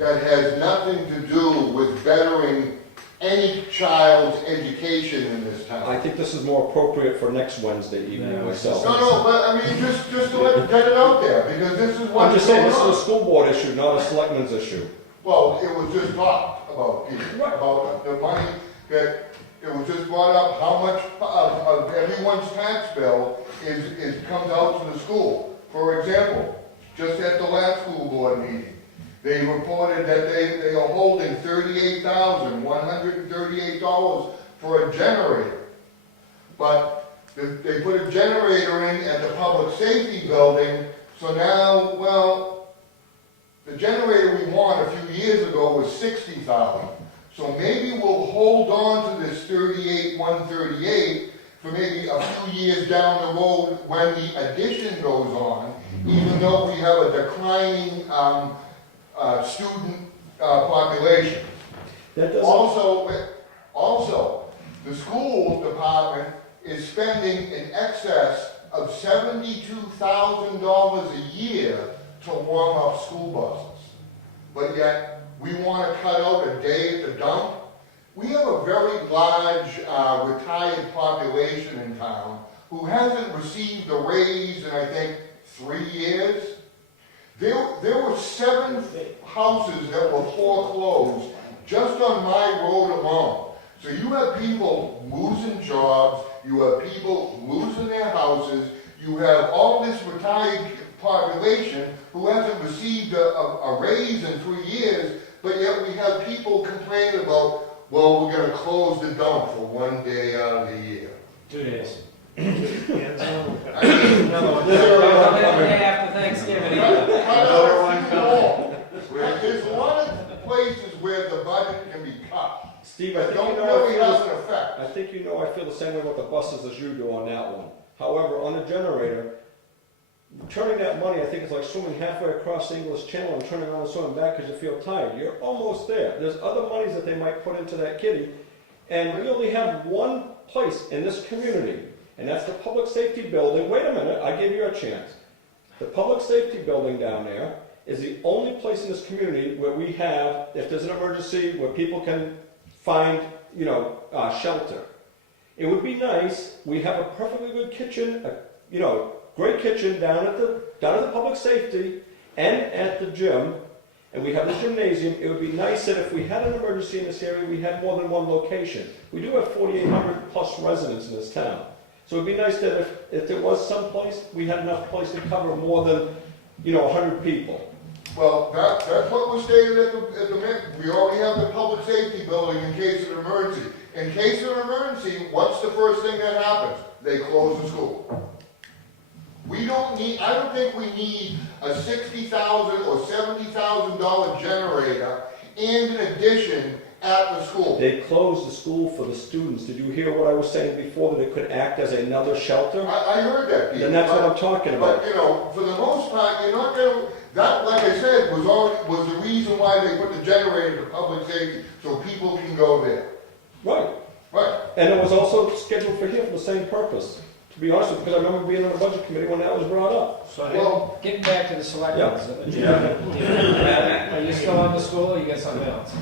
that has nothing to do with bettering any child's education in this town. I think this is more appropriate for next Wednesday evening myself. No, but I mean, just to get it out there, because this is I'm what's just saying, going this on. is a school board issue, not a selectmen's issue. Well, it was just talked about, Peter, Right. about the money that, it was just brought up, how much of everyone's tax bill comes out to the school. For example, just at the last school board meeting, they reported that they are holding $38,138 for a generator. But they put a generator in at the public safety building, so now, well, the generator we won a few years ago was $60,000. So maybe we'll hold on to this $38,138 for maybe a few years down the road when the addition goes on, even though we have a declining student population. That doesn't... Also, the school department is spending in excess of $72,000 a year to warm up school buses. But yet, we want to cut out a day at the dump. We have a very large retired population in town who hasn't received a raise in, I think, 3 years. There were 7 houses that were foreclosed just on my road alone. So you have people losing jobs, you have people losing their houses, you have all this retired population who hasn't received a raise in 3 years, but yet we have people complaining about, well, we're going to close the dump for 1 day out of the year. 2 days. Another one. The day after Thanksgiving. Another one coming. There's a lot of places where the budget can be cut. Steve, I think Don't you know really have an effect. I think you know I feel the same way about the buses as you do on that one. However, on the generator, turning that money, I think it's like swimming halfway across the English Channel and turning around and swimming back because you feel tired. You're almost there. There's other monies that they might put into that kitty, and we only have one place in this community, and that's the public safety building. Wait a minute, I gave you a chance. The public safety building down there is the only place in this community where we have, if there's an emergency, where people can find, shelter. It would be nice, we have a perfectly good kitchen, great kitchen down at the public safety and at the gym, and we have the gymnasium. It would be nice that if we had an emergency in this area, we had more than one location. We do have 4,800 plus residents in this town. So it would be nice that if there was some place, we had enough place to cover more than, 100 people. Well, that's what was stated at the minute. We already have the public safety building in case of an emergency. In case of an emergency, what's the first thing that happens? They close the school. I don't think we need a $60,000 or $70,000 generator and an addition at the school. They closed the school for the students. Did you hear what I was saying before, that it could act as another shelter? I heard that, Peter. Then that's what I'm talking about. But, for the most part, you're not going to, that, like I said, was the reason why they put the generator to public safety, so people can go there. Right. Right. And it was also scheduled for here for the same purpose. To be honest with you, because I remember being on the budget committee when that was brought up. So, Well, getting back to the selectmen. Are you still on the school, or you got something else?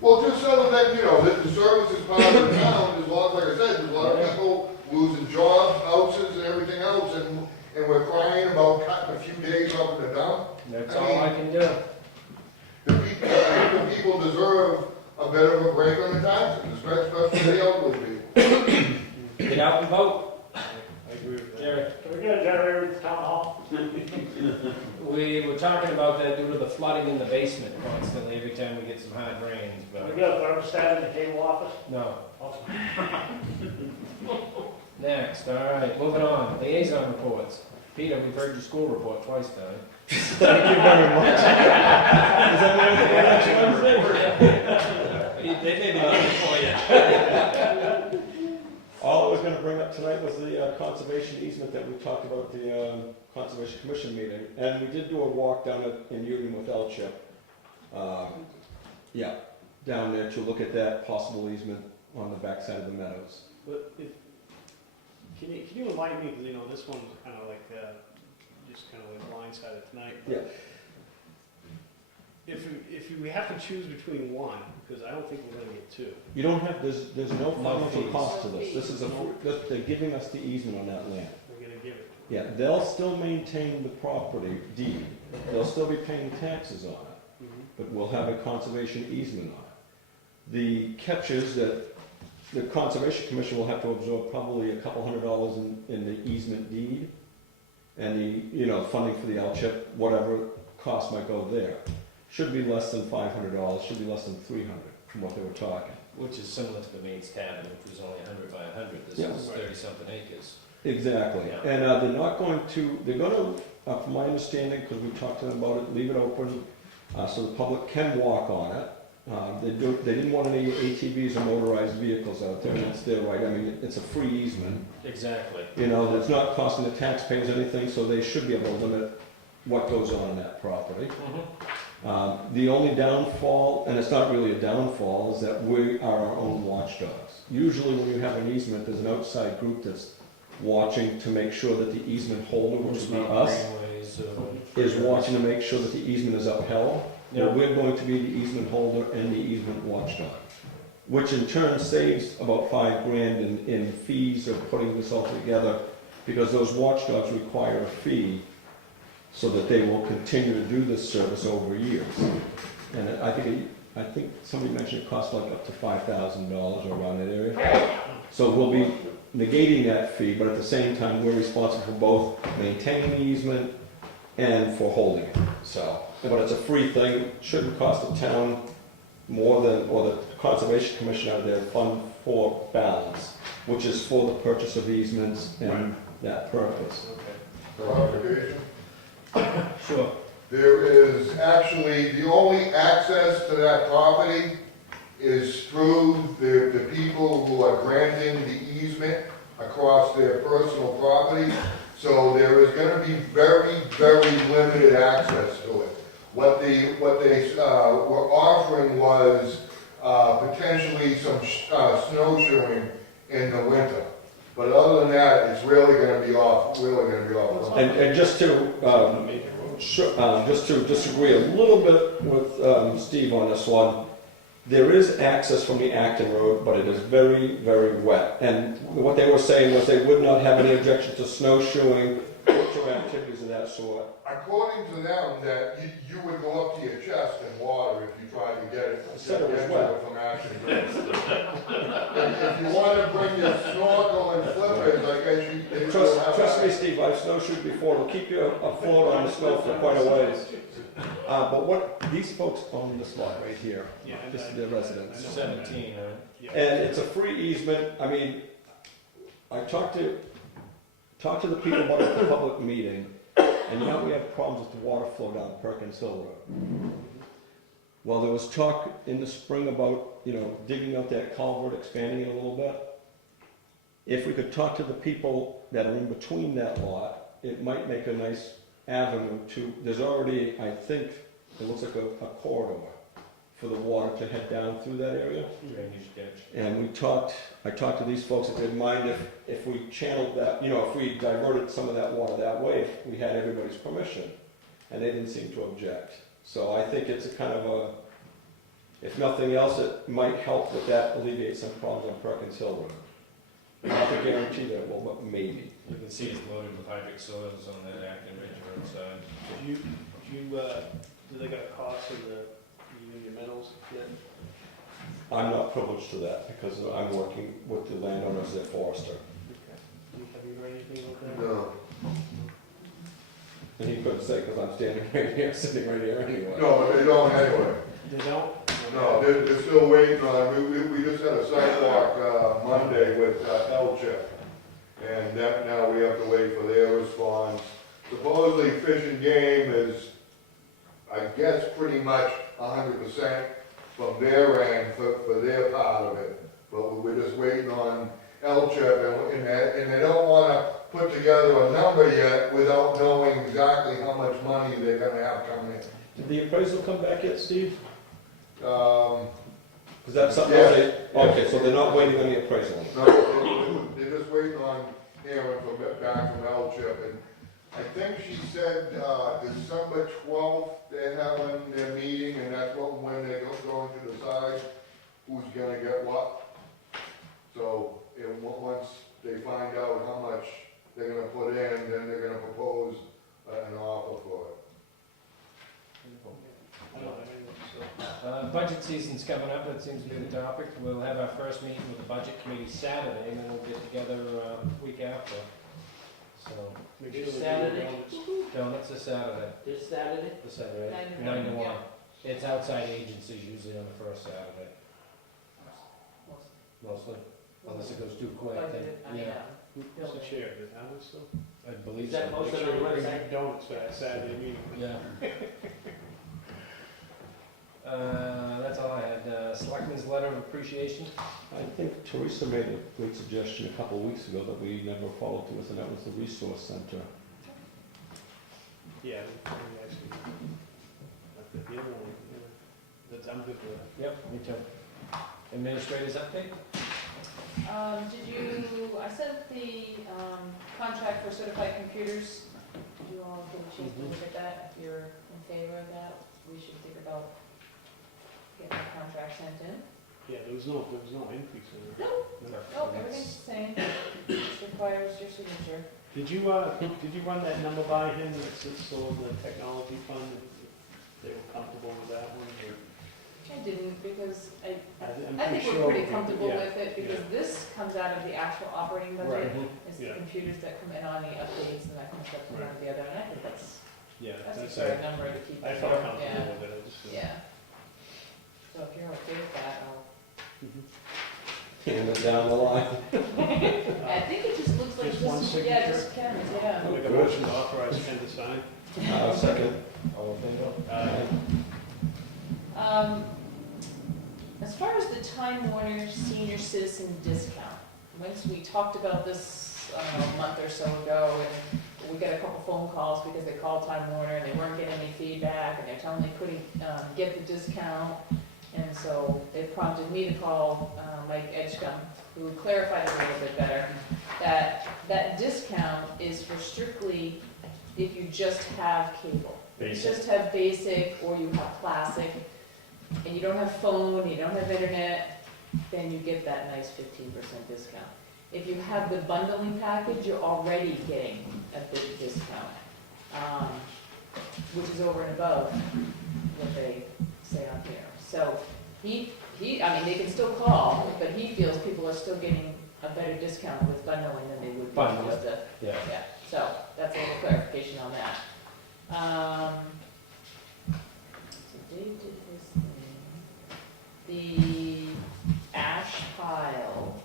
Well, just so that, that the service is part of the town, there's a lot, like I said, there's a lot of people losing jobs, houses, and everything else, and we're crying about cutting a few days off of the dump. That's all I can do. The people deserve a bit of a break on the taxes, especially the elderly people. Get out and vote. I agree with that. Jerry, Can we get a generator at the town hall? we were talking about that due to the flooding in the basement constantly every time we get some hard rains, Can we but get a thermostat in the cable office? no. Awesome. Next, all right, moving on. Liaison reports. Peter, we've heard your school report twice tonight. Thank you very much. Is that what next Wednesday? They may be looking for you. All I was going to bring up tonight was the conservation easement that we talked about at the Conservation Commission meeting. And we did do a walk down in Union with Elchip. Down there to look at that possible easement on the backside of the meadows. But can you enlighten me, because this one's kind of like, just kind of like blindsided tonight. But Yeah. if we have to choose between one, because I don't think we're gonna get two. You don't have, there's no financial fees. cost to this. This is they're giving us the easement on that land. We're gonna give it. Yeah, they'll still maintain the property deed. They'll still be paying taxes on it, but we'll have a conservation easement on it. The catches that the Conservation Commission will have to absorb probably a couple $100 in the easement deed, and the, funding for the LCHIP, whatever cost might go there. Should be less than $500, should be less than $300 from what they were talking. Which is similar to the Maine's cabin, which was only 100 by 100. This Yeah. is 30-something acres. Exactly, Yeah. and they're gonna, from my understanding, because we talked to them about it, leave it open, so the public can walk on it. They didn't want any ATVs or motorized vehicles out there, and that's their right, I mean, it's a free easement. Exactly. It's not costing the taxpayers anything, so they should be able to limit what goes on in that property. The only downfall, and it's not really a downfall, is that we are our own watchdogs. Usually when you have an easement, there's an outside group that's watching to make sure that the easement holder, which would be us, is watching to make sure that the easement is upheld. Yeah. Well, we're going to be the easement holder and the easement watchdog, which in turn saves about $5,000 in fees of putting this all together, because those watchdogs require a fee so that they will continue to do this service over years. And I think somebody mentioned it costs like up to $5,000 around that area. So we'll be negating that fee, but at the same time, we're responsible for both maintaining the easement and for holding it. So, but it's a free thing, shouldn't cost the town more than, or the Conservation Commission out of their fund for balance, which is for the purchase of easements and that purpose. Clarification? Sure. There is actually, the only access to that property is through the people who are granting the easement across their personal property. So there is gonna be very, very limited access to it. What they were offering was potentially some snowshoeing in the winter. But other than that, it's really gonna be off. And just to disagree a little bit with Steve on this one, there is access from the Acton Road, but it is very, very wet. And what they were saying was they would not have any objection to snowshoeing, outdoor activities of that sort. According to them, that you would go up to your chest in water if you tried to get it. I said it was get to wet. it from Acton. If you want to bring your snorkel and flippers, I guess you. Trust me, Steve, I've snowshoed before. It'll keep you afloat on the snow for quite a ways. But what, these folks own this lot right here. Yeah, This is their residence. 17, right? Yeah. And it's a free easement. I mean, I talked to the people about it at the public meeting, and now we have problems with the water flow down Perkins Hill Road. Well, there was talk in the spring about, digging out that culvert, expanding it a little bit. If we could talk to the people that are in between that lot, it might make a nice avenue to, there's already, I think, it looks like a corridor for the water to head down through that area. Drainage ditch. And I talked to these folks, if they'd mind if we channeled that, if we diverted some of that water that way, if we had everybody's permission. And they didn't seem to object. So I think it's a kind of if nothing else, it might help with that, alleviate some problems on Perkins Hill Road. Not to guarantee that it will, but maybe. You can see it's loaded with hydric soils on that Acton Ridge Road side. Do they got a cost of the Union Metals yet? I'm not privileged to that because I'm working with the landowners at Forester. Okay. Have you heard anything about that? No, And he couldn't say because I'm standing right here, sitting right here anyway. no, but they don't anyway. They don't? No, they're still waiting on, we just had a sidewalk Monday with LCHIP. And now we have to wait for their response. Supposedly Fish and Game is, I guess, pretty much 100% from their end for their part of it. But we're just waiting on LCHIP and they don't wanna put together a number yet without knowing exactly how much money they're gonna have coming in. Did the appraisal come back yet, Steve? Is that something Yeah. Okay, so they're not waiting on the appraisal. No, they're just waiting on hearing back from LCHIP, and I think she said, December 12th, they're having their meeting, and that's when budget season's coming up, that seems to be the topic. We'll have our first meeting with the budget committee Saturday, and then we'll get together, week after. So, Make sure This they do Saturday? it. donuts this Saturday, This Saturday? the Saturday, 9 to 1. 9 to 1. It's outside agencies usually on the first Saturday, mostly, unless it goes too quick, then, yeah, Who's the chair, is it Howard still? I believe Is so. that Make posted sure on the you bring website? donuts for that Saturday meeting. Yeah. That's all I had. Selectmen's letter of appreciation. I think Teresa made a great suggestion a couple of weeks ago that we never followed through with, and that was the resource center. Yeah, we actually, the other one, yeah, that's, I'm good with that. Yep, me too. Administrators update? I sent the, contract for certified computers. Did you all get a chance to look at that? If you're in favor of that, we should think about getting the contract sent in. Yeah, there was no increase in it. Oh, everything's the same, just requires your signature. Did you run that number by him, that's so the technology fund, if they were comfortable with that one, or? I didn't, because I'm I pretty think we're sure pretty we- comfortable yeah, with it, because yeah. this comes out of the actual operating budget. Right. It's Yeah. the computers that come in on the updates and that kind of stuff from one Right. to the other, and I think that's Yeah, a that's, fair number to keep. I in felt there. comfortable with it, I just. Yeah. So if you're okay with that, I'll. And then down the line. I think it just looks like Just one just, yeah, signature? just Ken's, yeah. I'll make a motion to authorize Ken to sign. Second. All in favor? As far as the Time Warner Senior Citizen Discount, once we talked about this, I don't know, a month or so ago, and we got a couple phone calls because they called Time Warner and they weren't getting any feedback, and they're telling me they couldn't, get the discount. And so it prompted me to call, Mike Edgecombe, who clarified it a little bit better, that discount is for strictly if you just have cable. If you just have basic, or you have classic, and you don't have phone, you don't have internet, then you get that nice 15% discount. If you have the bundling package, you're already getting a big discount, which is over and above what they say on here. So I mean, they can still call, but he feels people are still getting a better discount with bundling than they would be Bundling. with the, Yeah. yeah. So that's a little clarification on that. So Dave did his thing. The ash pile.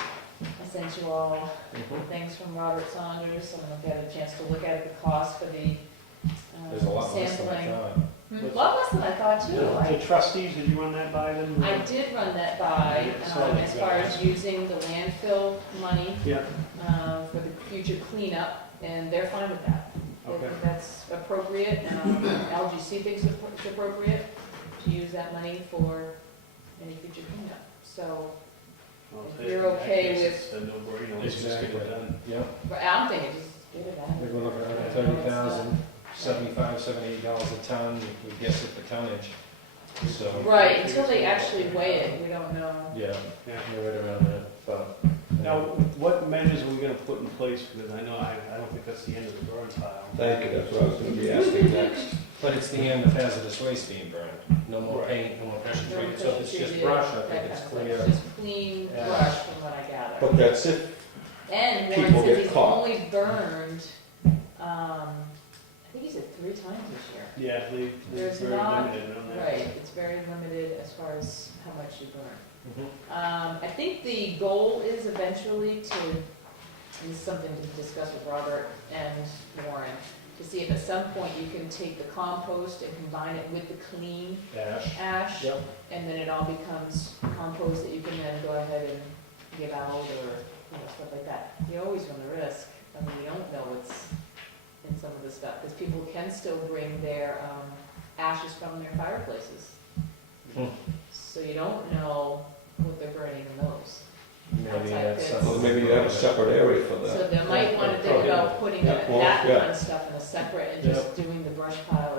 I sent you all things from Robert Saunders. I don't know if you had a chance to look at it, the cost for the There's a lot less than I sampling. thought. A lot less than I thought too. The trustees, did you run that by them? I did run that by, as far as using the landfill money, Yeah, for the future cleanup, and they're fine with that. They okay. think that's appropriate, LGC thinks it's appropriate to use that money for any future cleanup. So, Well, If you're okay in that case, with- It's a no-brainer, let's just get Exactly. it done. Yeah, but I'm thinking just get it out. we're looking at $30,000, $78 a ton, we guess at the tonnage, so. Right, until they actually weigh it, we don't know. Yeah, Yeah. we're right around that, but. Now, what measures are we gonna put in place, because I know, I don't think that's the end of the burn pile. Thank you, that's what I was gonna be asking next. But it's the end of hazardous waste being burned, no more Right. paint, no more pressure No treatment, so if it's pressure just treated, brush, I that think it's kind of stuff. clear. Just clean Yeah. brush from what I gather. But that's it. And People Warren get says he's caught. only burned, I think he said 3 times this year. Yeah, they're There's very not- limited on that. Right, it's very limited as far as how much you burn. Mhm. I think the goal is eventually to, and this is something to discuss with Robert and Warren, to see if at some point you can take the compost and combine it with the clean Ash, ash, yep, and then it all becomes compost that you can then go ahead and give out, or, stuff like that. You always run the risk, I mean, you don't know what's in some of this stuff, because people can still bring their, ashes from their fireplaces. Hmm. So you don't know what they're burning in those. maybe Outside that's pits. something. Well, maybe you have a separate area for So that. they might wanna think about putting Yeah, that well, kind yeah. of stuff in a separate, and just doing the brush pile